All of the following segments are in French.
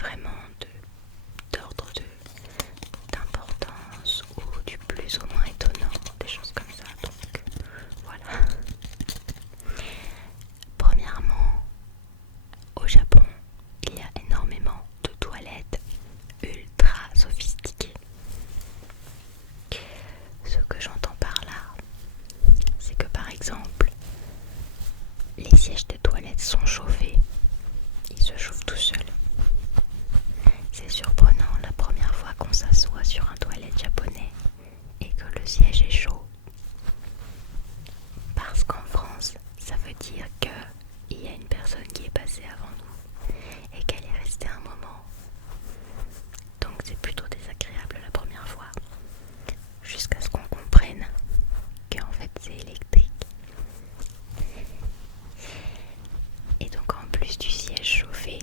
vraiment d'importance ou du plus ou moins étonnant, des choses comme ça. Donc voilà. Premièrement, au Japon, il y a énormément de toilettes ultra sophistiquées. Ce que j'entends par là, c'est que par exemple, les sièges des toilettes sont chauffés. Ils se chauffent tout seuls. C'est surprenant la première fois qu'on s'assoit sur un toilette japonais et que le siège est chaud. Parce qu'en France, ça veut dire qu'il y a une personne qui est passée avant nous et qu'elle est restée un moment. Donc c'est plutôt désagréable la première fois, jusqu'à ce qu'on comprenne qu'en fait c'est électrique. Et donc en plus du siège chauffé,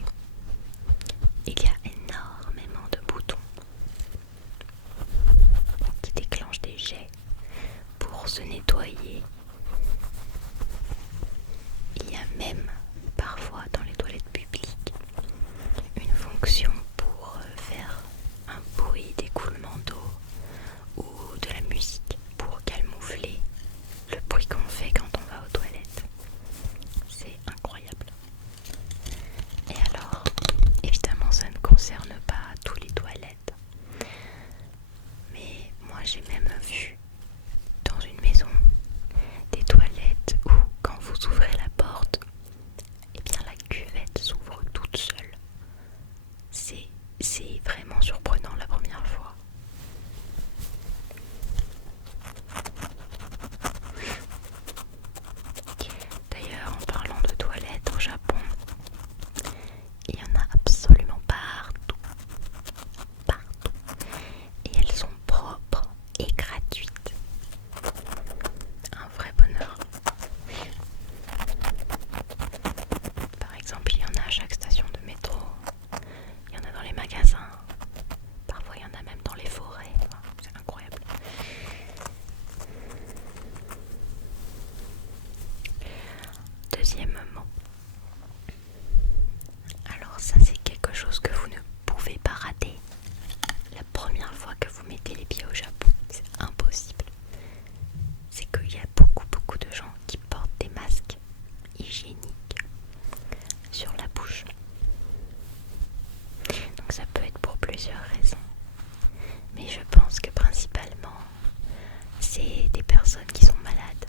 il y a énormément de boutons qui déclenchent des jets pour se nettoyer. Il y a même parfois dans les toilettes publiques une fonction pour faire un bruit d'écoulement d'eau ou de la musique pour camoufler le bruit qu'on fait quand on va aux toilettes. C'est incroyable. Et alors, évidemment, ça ne concerne pas tous les toilettes. Mais moi, j'ai même vu dans une maison des toilettes où, quand vous ouvrez la porte, eh bien la cuvette s'ouvre toute seule. C'est vraiment surprenant la première fois. D'ailleurs, en parlant de toilettes au Japon, il y en a absolument partout. Partout. Et elles sont propres et gratuites. Un vrai bonheur. Par exemple, il y en a à chaque station de métro. Il y en a dans les magasins. Parfois, il y en a même dans les forêts. C'est incroyable. Deuxièmement, alors ça c'est quelque chose que vous ne pouvez pas rater. La première fois que vous mettez les pieds au Japon, c'est impossible. C'est qu'il y a beaucoup de gens qui portent des masques hygiéniques sur la bouche. Donc ça peut être pour plusieurs raisons. Mais je pense que principalement, c'est des personnes qui sont malades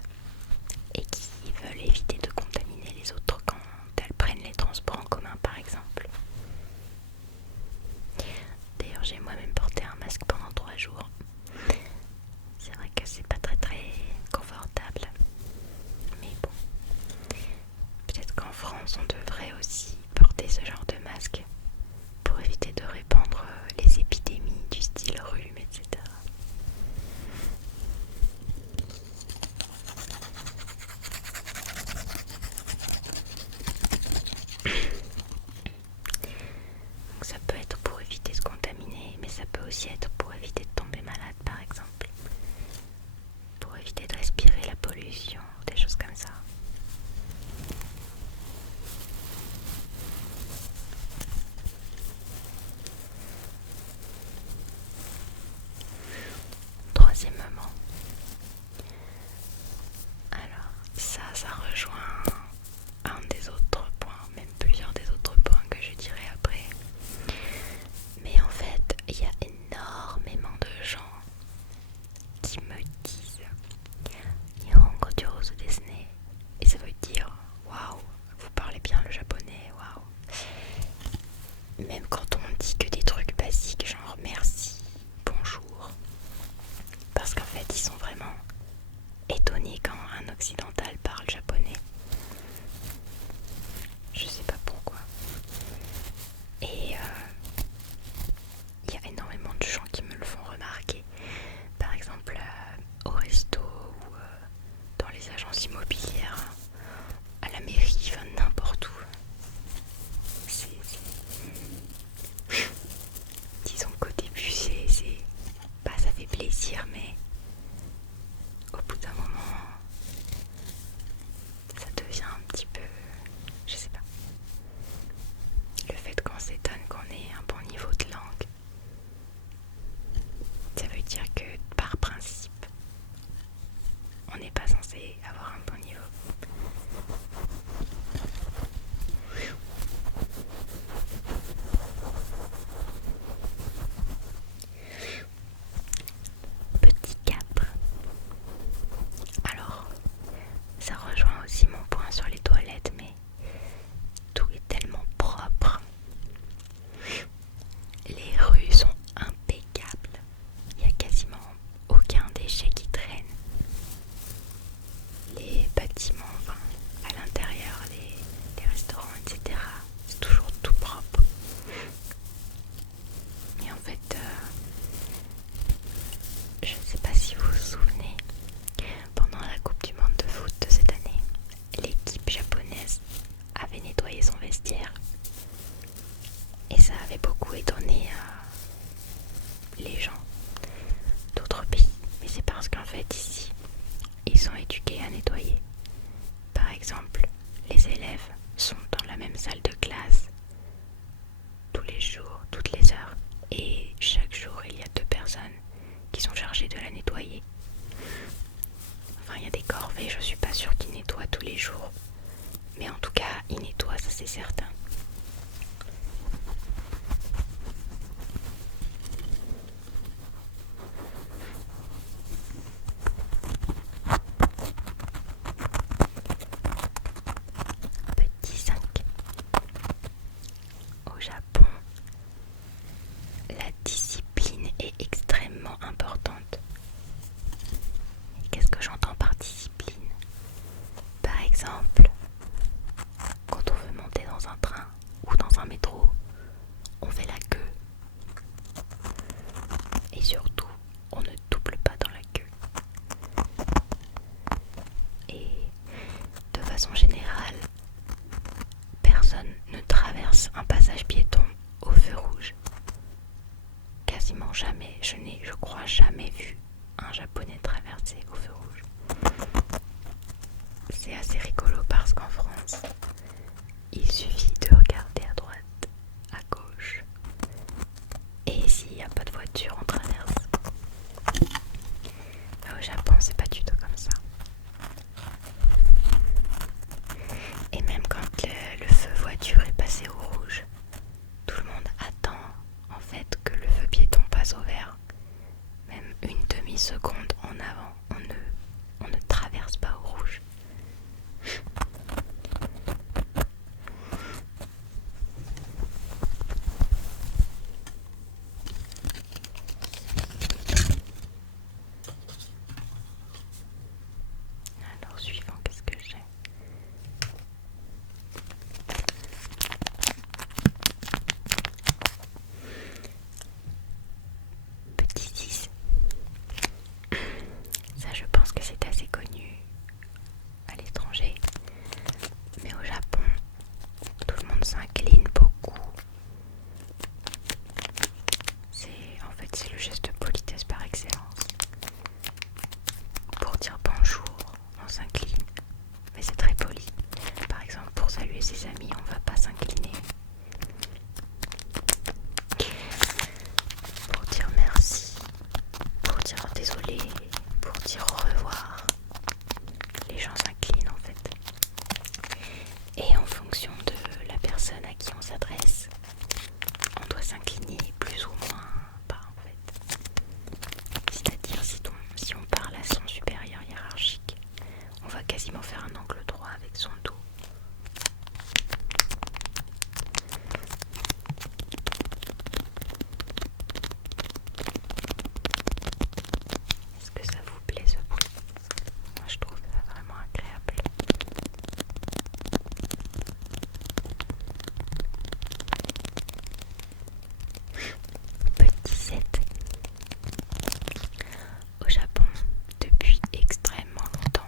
et qui veulent éviter de contaminer les autres quand elles prennent les transports en commun par exemple. D'ailleurs, j'ai moi-même porté un masque pendant 3 jours. C'est vrai que c'est pas très confortable. Mais bon, peut-être qu'en France on devrait aussi porter ce genre de masque pour éviter de répandre les épidémies du style rhume, etc. Donc ça peut être pour éviter de se contaminer, mais ça peut aussi être pour éviter de tomber malade par exemple. Pour éviter de respirer la pollution, des choses comme ça. Troisièmement, alors ça rejoint un des autres points, même plusieurs des autres points que je dirai après. Mais en fait, il y a énormément de gens qui me disent Nihongo Jōzu desu ne. jours. Mais en tout cas, il nettoie, ça c'est certain. Petit 5. Au Japon, la discipline est extrêmement importante. Qu'est-ce que j'entends par discipline? Par exemple, quand on veut monter dans un train ou dans un métro, on fait la queue. Et surtout, on ne double pas dans la queue. Et de façon générale, personne ne traverse un passage piéton au feu rouge. Quasiment jamais, je crois jamais vu un japonais traverser au feu rouge. C'est assez rigolo parce qu'en France, il suffit de regarder à droite, à gauche, et s'il n'y a pas de voiture, on traverse. Mais au Japon, c'est pas du tout comme ça. Et même quand le feu voiture est passé au rouge, tout le monde attend en fait que le feu piéton passe au vert. Même une demi-seconde en avant, on ne traverse pas au rouge. Alors suivant, qu'est-ce que j'ai? Petit 6. Ça, je pense que c'est assez connu à l'étranger. Mais au Japon, tout le monde s'incline beaucoup. C'est le geste de politesse par excellence. Pour dire bonjour, on s'incline. Mais c'est très poli. Par exemple, pour saluer ses amis, on va pas s'incliner. Pour dire merci, pour dire désolé, pour dire au revoir, les gens s'inclinent en fait. Et en fonction de la personne à qui on s'adresse, on doit s'incliner plus ou moins pas en fait. C'est-à-dire si on parle à son supérieur hiérarchique, on va quasiment faire un angle droit avec son dos. Est-ce que ça vous plaît ce bruit? Moi je trouve ça vraiment agréable. Petit 7. Au Japon, depuis extrêmement longtemps,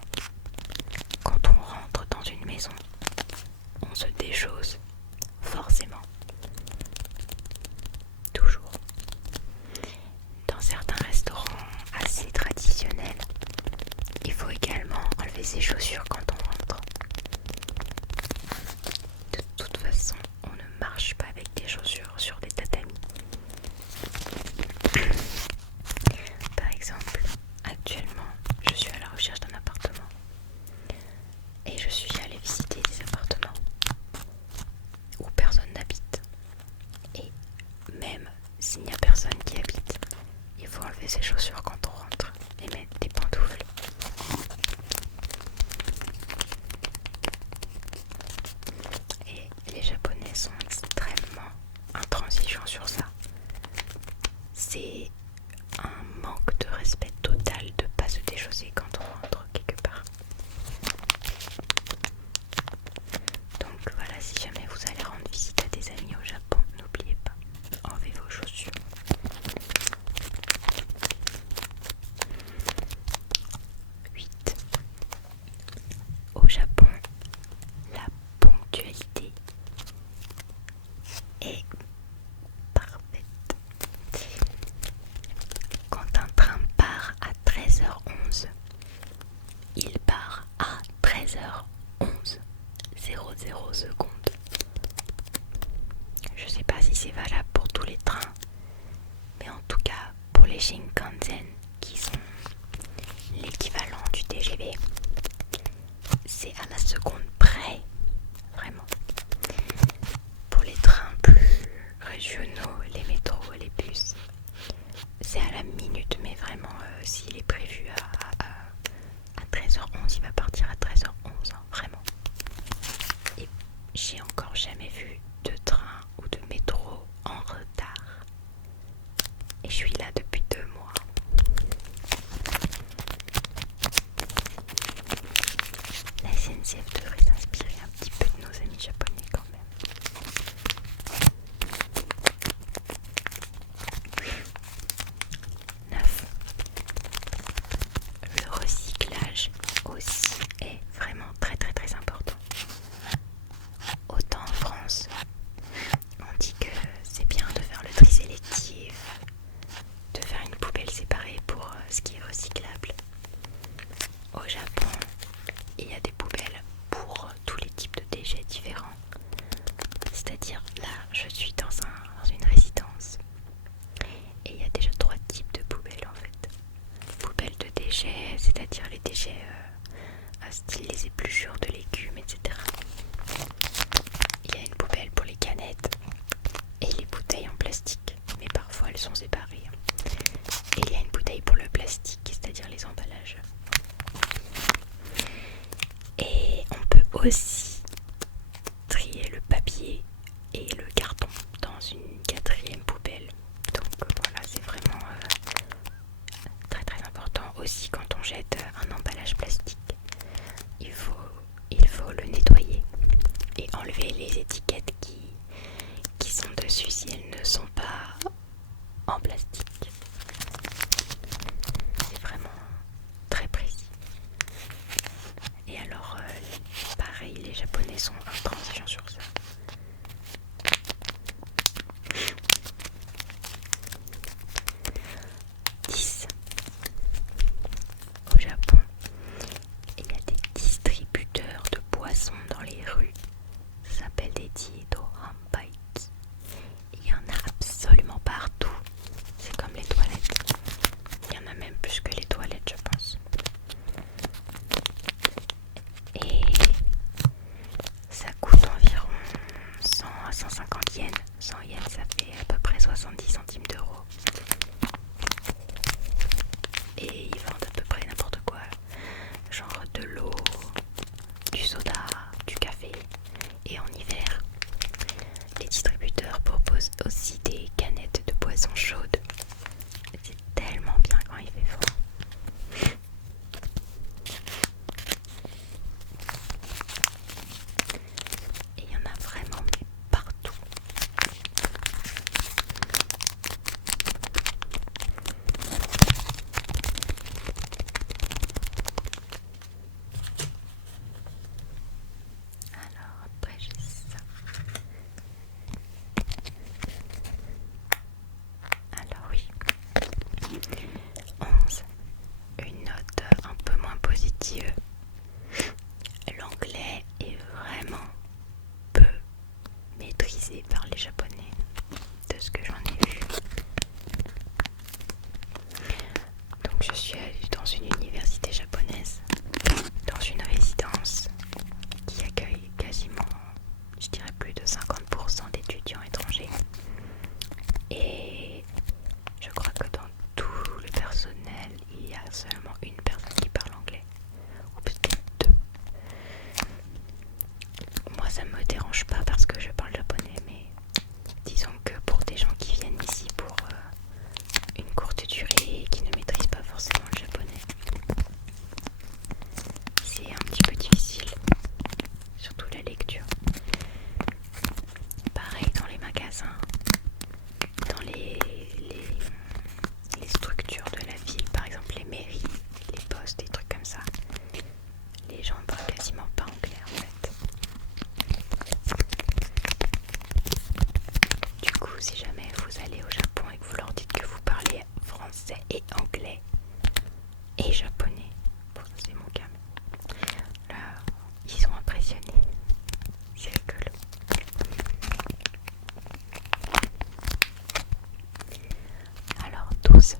quand on rentre dans une maison, on se déchausse forcément. Toujours. Dans certains restaurants assez traditionnels, il faut également enlever ses chaussures quand on rentre. De toute façon, on ne marche pas avec des chaussures sur des tatamis. Par exemple, actuellement, je suis à la recherche d'un appartement et je suis allée visiter des appartements où personne n'habite. Et même s'il n'y a personne qui habite, il faut enlever ses chaussures quand on rentre et mettre des pantoufles. Et les Japonais sont extrêmement intransigeants sur ça. C'est un manque de respect total de ne pas se déchausser quand on rentre quelque part. Donc voilà, si jamais vous allez rendre visite à des amis au Japon, n'oubliez pas, enlevez vos chaussures. style les épluchures de légumes, etc. Il y a une poubelle pour les canettes et les bouteilles en plastique, mais parfois elles sont séparées. Et il y a une bouteille pour le plastique, c'est-à-dire les emballages. Et on peut aussi trier le papier et le carton dans une quatrième poubelle. Donc voilà, c'est vraiment très très important. Aussi, quand on jette un emballage plastique, il faut le nettoyer et enlever les étiquettes qui sont dessus si elles ne sont pas en plastique. C'est vraiment très précis. Et alors, pareil, les Japonais sont intransigeants sur ça. Au Japon, il y a des distributeurs de boissons dans les rues. Ça s'appelle des Jito Hanbai. Il y en a absolument partout. C'est comme les toilettes. Il y en a même plus que les toilettes, je pense. Et ça coûte environ 100 à 150 yens. 100 yens, ça fait à peu près 70 centimes d'euros. Et ils vendent à peu près n'importe quoi. Genre de l'eau, du soda, du café. Et en hiver, les distributeurs proposent aussi des canettes de boissons chaudes. C'est tellement bien quand il fait froid. Et il y en a vraiment mais partout. Alors après j'ai ça. Alors oui. 11. Une note un peu moins positive. L'anglais est vraiment peu maîtrisé par les Japonais, de ce que j'en ai vu. Donc je suis allée dans une université japonaise, dans une résidence qui accueille quasiment, je dirais plus de 50% d'étudiants étrangers. Et je crois que dans tout le personnel, il y a seulement une personne qui parle anglais, ou peut-être deux. Moi ça me dérange pas parce que je parle japonais, mais disons que pour des gens qui viennent ici pour une courte durée et qui ne maîtrisent pas forcément le japonais, c'est un petit peu difficile, surtout la lecture. Pareil dans les magasins, dans les structures de la ville, par exemple les mairies, les postes, des trucs comme ça. Les gens parlent quasiment pas anglais en fait. Du coup, si jamais vous allez au Japon et que vous leur dites que vous parlez français et anglais et japonais, bon, c'est mon cas, là, ils sont impressionnés. C'est rigolo. Alors, 12.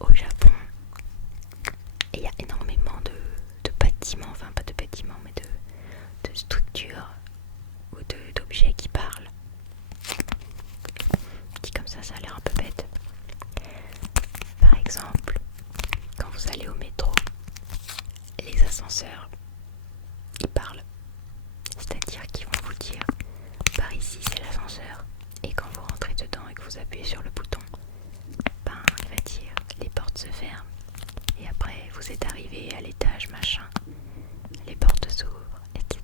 Au Japon, il y a énormément de bâtiments, enfin pas de bâtiments, mais de structures ou d'objets qui parlent. Dit comme ça a l'air un peu bête. Par exemple, quand vous allez au métro, les ascenseurs, ils parlent. C'est-à-dire qu'ils vont vous dire, par ici c'est l'ascenseur. Et quand vous rentrez dedans et que vous appuyez sur le bouton, ben il va dire, les portes se ferment. Et après, vous êtes arrivé à l'étage machin, les portes s'ouvrent, etc.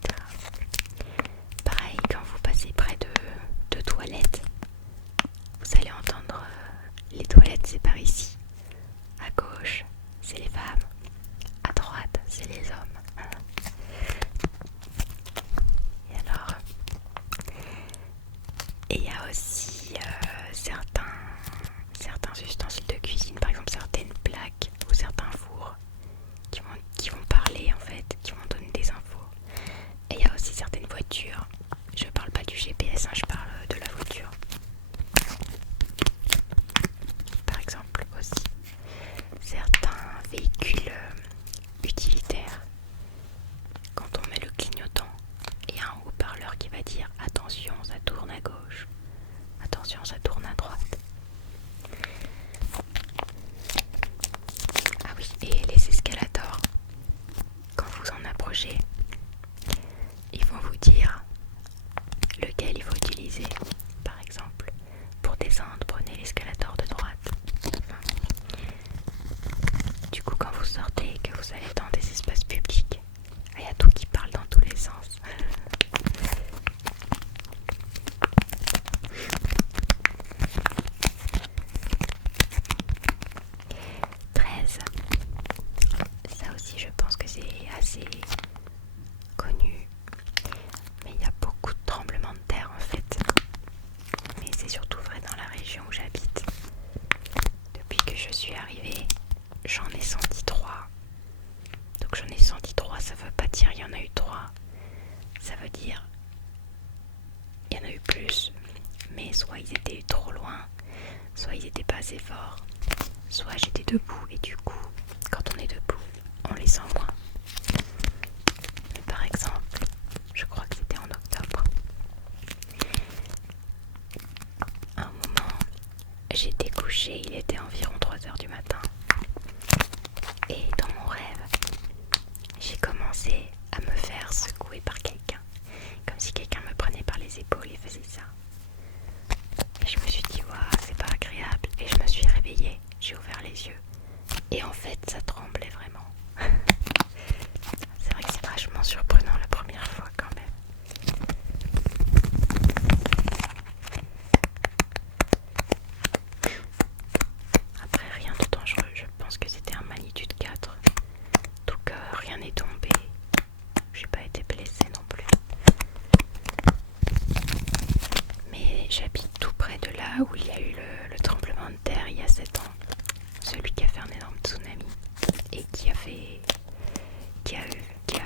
Pareil, quand vous passez près de toilettes, vous allez entendre les toilettes, c'est par ici. À gauche, c'est les femmes. À droite, c'est les hommes. Et alors, il y a aussi certains ustensiles de cuisine, par exemple certaines plaques ou certains fours qui vont parler en fait, qui vont donner des infos. Et il y a aussi certaines voitures, je parle pas du GPS, je parle de la voiture. soit ils étaient trop loin, soit ils étaient pas assez forts, soit j'étais debout et du coup, quand on est debout, on les sent moins. Mais par exemple, je crois que c'était en octobre, à un moment, j'étais couchée, il était environ 3h du matin. Et dans mon rêve, j'ai commencé à me faire secouer par quelqu'un, comme si quelqu'un me prenait par les épaules et faisait ça. Et je me suis dit, waouh, c'est pas agréable. Et je me suis réveillée, j'ai ouvert les yeux. Et en fait, ça tremblait vraiment. C'est vrai que c'est vachement surprenant la première fois quand même. Après, rien de dangereux, je pense que c'était un magnitude 4. Donc rien n'est tombé. J'ai pas été blessée non plus. Mais j'habite tout près de là où il y a eu le tremblement de terre il y a 7 ans. Celui qui a fait un énorme tsunami et qui a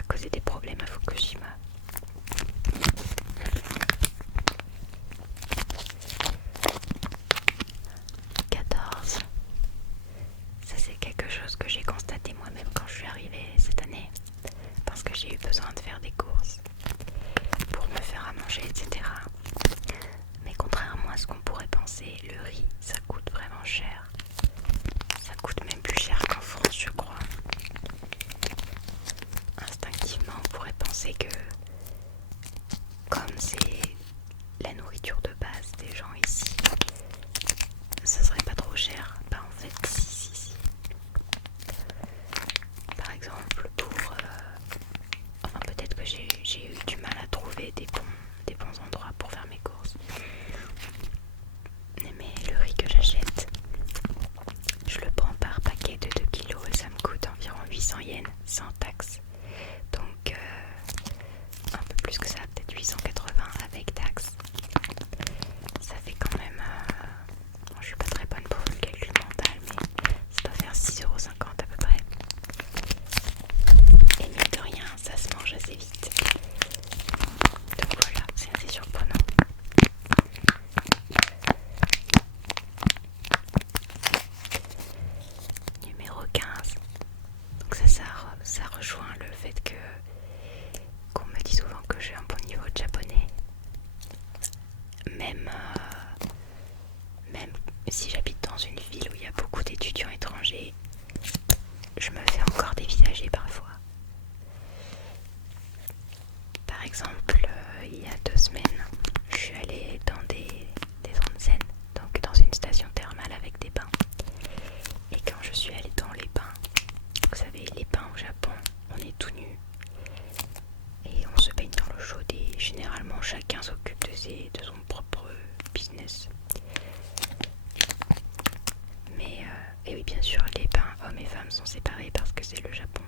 causé des problèmes à Fukushima. « 14. Ça c'est quelque chose que j'ai constaté moi-même quand je suis arrivée cette année, parce que j'ai eu besoin de faire des courses pour me faire à manger, etc. Mais contrairement à ce qu'on pourrait penser, le riz, ça coûte vraiment cher. Ça coûte même plus cher qu'en France, je crois. Instinctivement, on pourrait penser que, comme c'est la nourriture de base des gens ici, ça serait pas trop cher. Bah en fait, si. Par exemple, enfin peut-être que j'ai eu du mal à trouver des bons endroits pour faire mes courses. Mais le riz que j'achète, je le prends par paquet de 2 kilos et ça me coûte environ 800 yens sans taxe. Donc un peu plus que ça, peut-être 880 avec taxe. Ça fait quand même... bon, je suis pas très bonne pour le calcul mental, mais ça doit faire 6,50 € à peu près. Et mine de rien, ça se mange assez vite. Donc voilà, c'est assez surprenant. Numéro 15. Donc ça rejoint le fait qu'on me dit souvent que j'ai un bon niveau de japonais. Même si j'habite dans une ville où il y a beaucoup d'étudiants étrangers, je me fais encore dévisager parfois. Par exemple, il y a 2 semaines, je suis allée dans des onsen, donc dans une station thermale avec des bains. Et quand je suis allée dans les bains, vous savez, les bains au Japon, on est tout nu et on se baigne dans l'eau chaude et généralement chacun s'occupe de son propre business. Mais et oui, bien sûr, les bains hommes et femmes sont séparés parce que c'est le Japon.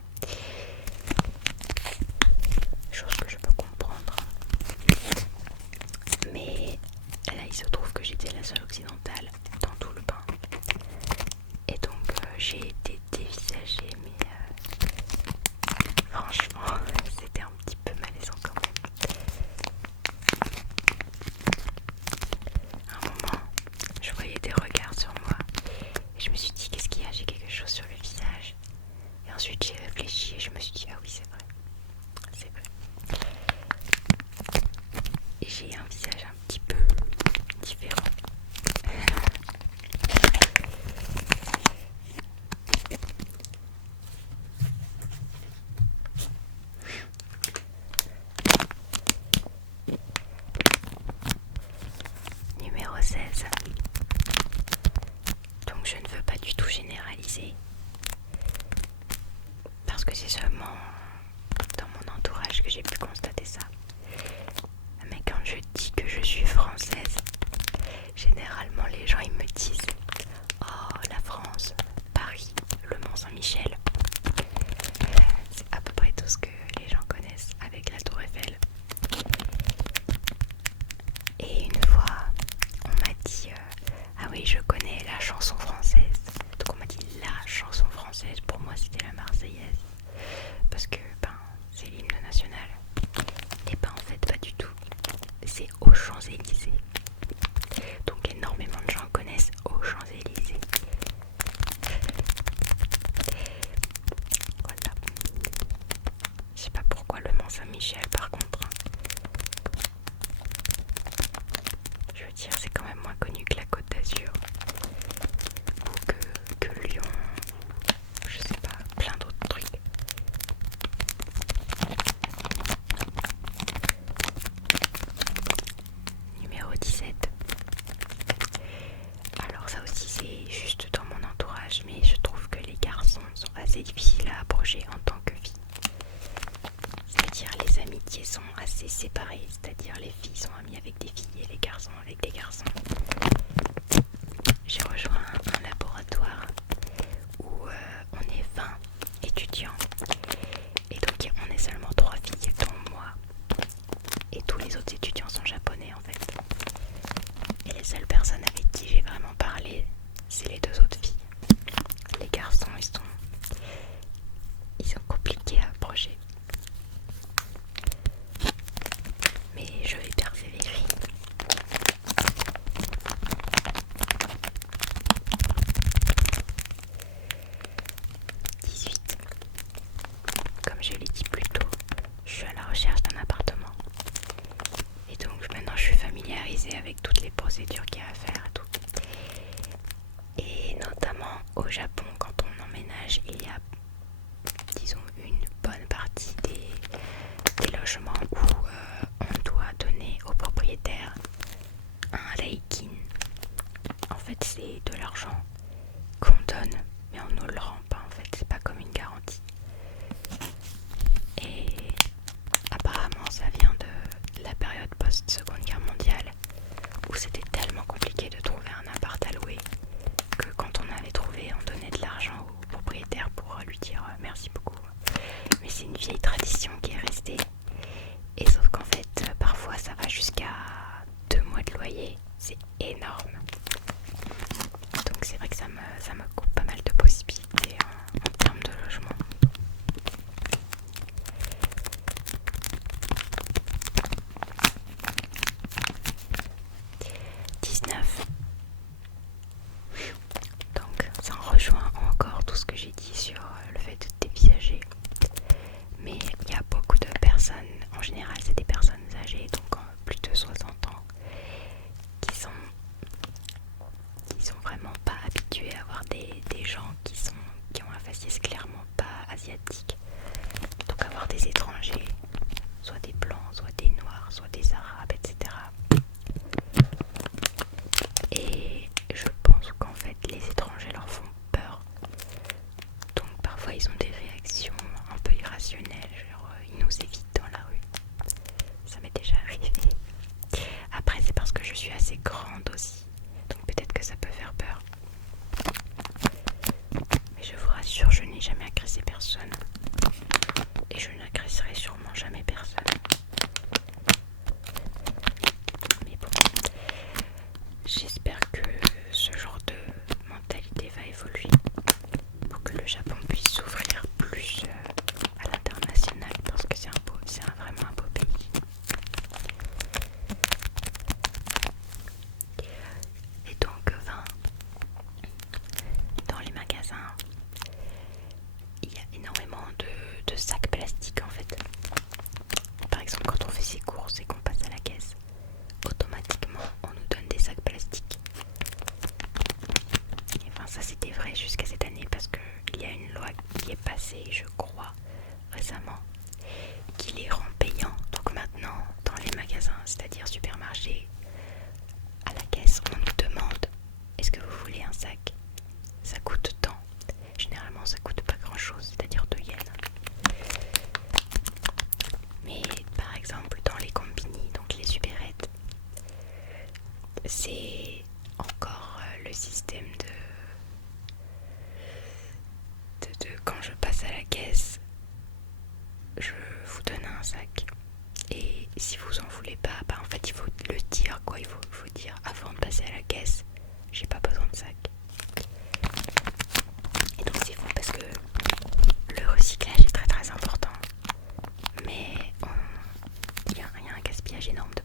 c'est les deux autres filles. Les garçons, ils sont compliqués à approcher. Mais je vais persévérer. « 18. Comme je l'ai dit plus tôt, je suis à la recherche d'un appartement. Et donc maintenant je suis familiarisée avec toutes les procédures qu'il y a à faire et tout. Et notamment au Japon, quand on emménage, il y a, disons, une bonne partie des logements où on doit donner au propriétaire un reikin. En fait, c'est de l'argent qu'on donne, mais on ne le rend pas. En fait, c'est pas comme une garantie. Et apparemment, ça vient de la période post-Seconde Guerre mondiale, où c'était tellement compliqué de trouver un appart à louer que quand on avait trouvé, on donnait de l'argent au propriétaire pour lui dire merci beaucoup. Mais c'est une vieille tradition qui est restée. Et sauf qu'en fait, parfois ça va jusqu'à 2 mois de loyer. C'est énorme. Donc c'est vrai que ça me coupe pas mal de possibilités en termes de logement. Donc ça rejoint encore tout ce que j'ai dit sur le fait de dévisager. Mais il y a beaucoup de personnes, en général c'est des personnes âgées, donc plus de 60 ans, qui sont vraiment pas habitués à voir des gens qui ont un faciès clairement pas asiatique. Donc avoir des étrangers, soit des blancs, soit des noirs, soit des arabes, etc. Et je pense qu'en fait les étrangers leur font peur. Donc parfois ils ont des réactions un peu irrationnelles, genre ils nous évitent dans la rue. Ça m'est déjà arrivé. Après c'est parce que je suis assez grande aussi, donc peut-être que ça peut faire peur. Mais je vous rassure, je n'ai jamais agressé personne. Et je n'agresserai sûrement jamais personne. Mais bon, j'espère que ce genre de mentalité va évoluer pour que le Japon puisse s'ouvrir plus à l'international, parce que c'est vraiment un beau pays. Et donc, dans les magasins, il y a énormément de sacs plastiques en fait. Par exemple, quand on fait ses courses et qu'on passe à la caisse, automatiquement on nous donne des sacs plastiques. Et enfin, ça c'était vrai jusqu'à cette année, parce qu'il y a une loi qui est passée, je crois, récemment, qui les rend payants. Donc maintenant, dans les magasins, c'est-à-dire supermarchés, à la caisse, on nous demande: est-ce que vous voulez un sac? Ça coûte tant. Généralement, ça coûte pas grand-chose, c'est-à-dire 2 yens. Mais par exemple, dans les combini, donc les supérettes, c'est encore le système de quand je passe à la caisse, je vous donne un sac. Et si vous en voulez pas, bah en fait il faut le dire quoi, il faut dire avant de passer à la caisse, j'ai pas besoin de sac. Et donc c'est fou parce que le recyclage est très très important, mais il y a un gaspillage énorme de